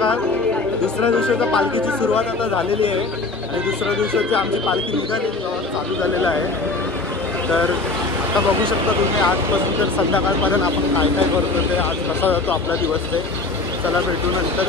नमस्कार. दुसऱ्या दिवशीच्या पालखीची सुरुवात आता झालेली आहे आणि दुसऱ्या दिवसाची आमची पालखी निघालेली चालू झालेलं आहे. तर आता बघू शकता तुम्ही आजपासून तर संध्याकाळपर्यंत आपण काय काय करतो ते, आज कसा जातो आपला दिवस ते. चला भेटू नंतर.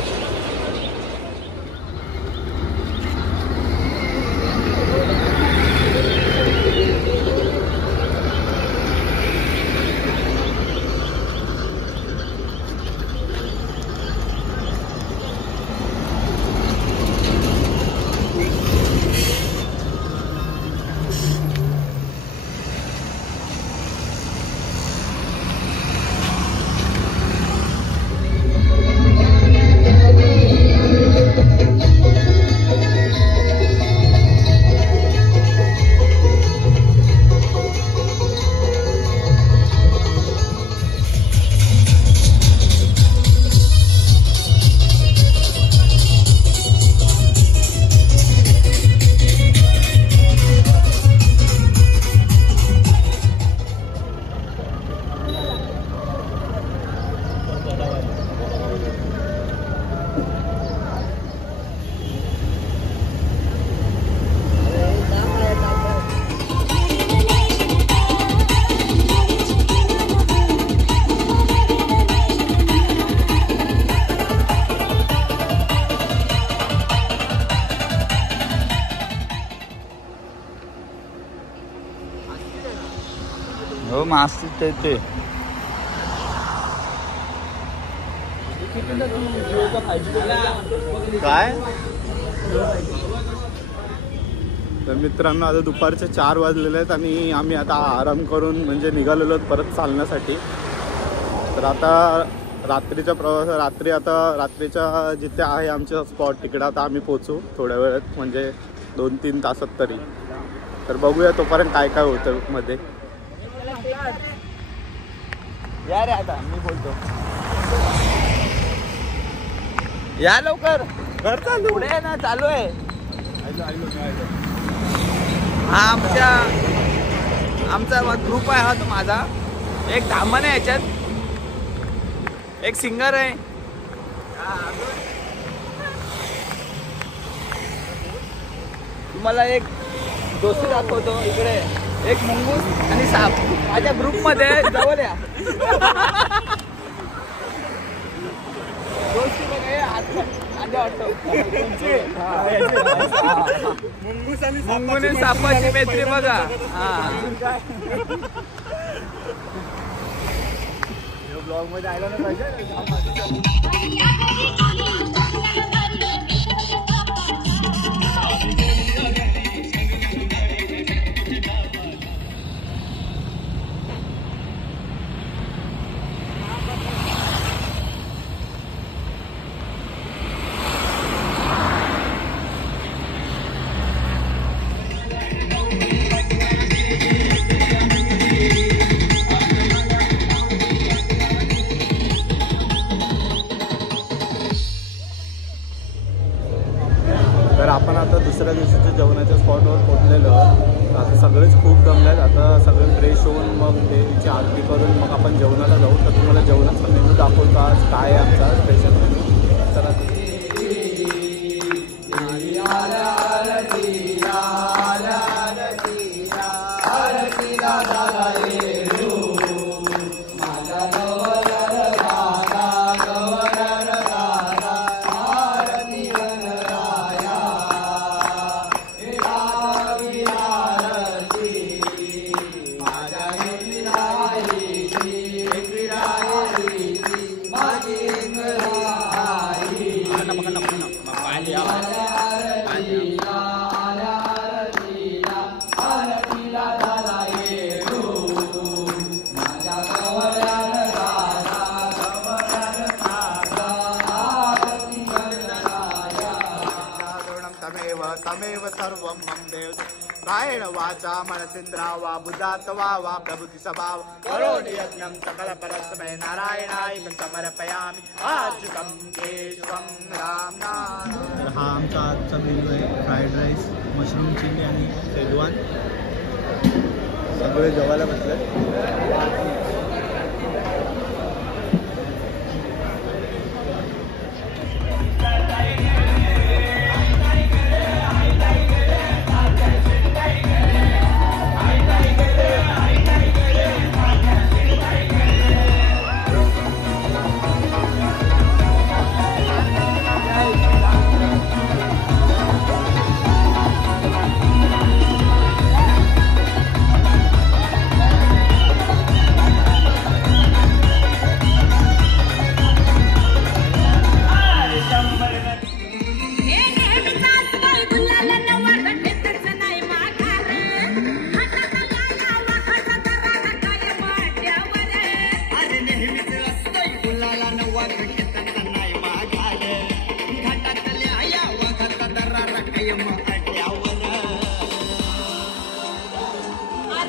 हो मास्ती ते काय. तर मित्रांनो आता दुपारचे 4 वाजलेले आहेत आणि आम्ही आता आराम करून म्हणजे निघालेलो परत चालण्यासाठी. तर आता रात्रीचा प्रवास, रात्रीच्या जिथे आहे आमचा स्पॉट तिकडे आता आम्ही पोचू थोड्या वेळात, म्हणजे 2-3 तासात तरी. तर बघूया तोपर्यंत काय काय होतं मध्ये. या रे, आता मी बोलतो. या लवकर, घर चालू पुढे आहे ना, चालू आहे. हा आमचा ग्रुप आहे. हा तो माझा एक धामण आहे, याच्यात एक सिंगर आहे. तुम्हाला एक दोस्ती दाखवतो. इकडे एक मुंगूस आणि साप माझ्या ग्रुप मध्ये जवळ या. दोस्ती मुंगूस आणि सापाची मैत्री बघा. ब्लॉग मध्ये आयला ना पाहिजे. तर आपण आता दुसऱ्या दिवशीच्या जेवणाच्या स्पॉटवर पोहोचलेलो. आता सगळेच खूप दमले आहेत. आता सगळे फ्रेश होऊन मग देवीची आरती करून मग आपण जेवणाला जाऊ. तर तुम्हाला जेवणाचा मेनू दाखवतो आज काय आहे आमचा स्पेशल मेनू. चला. तमेव सर्वं मम देव कायेन वाचा मनसेन्द्रा वा बुद्धात् वा प्रभुति स्वभाव करोमि यज्ञं सकलपरस्मै नारायणाय समर्पयामि अच्युतं केशवं राम नाम. हा आमचा आजचा मेनू आहे. फ्राईड राईस, मशरूम चिली आणि शेजवान. सगळे जेवायला बसले.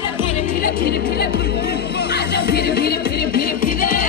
फिर फिर फिर फिर फिर फिर फिर फिर फिर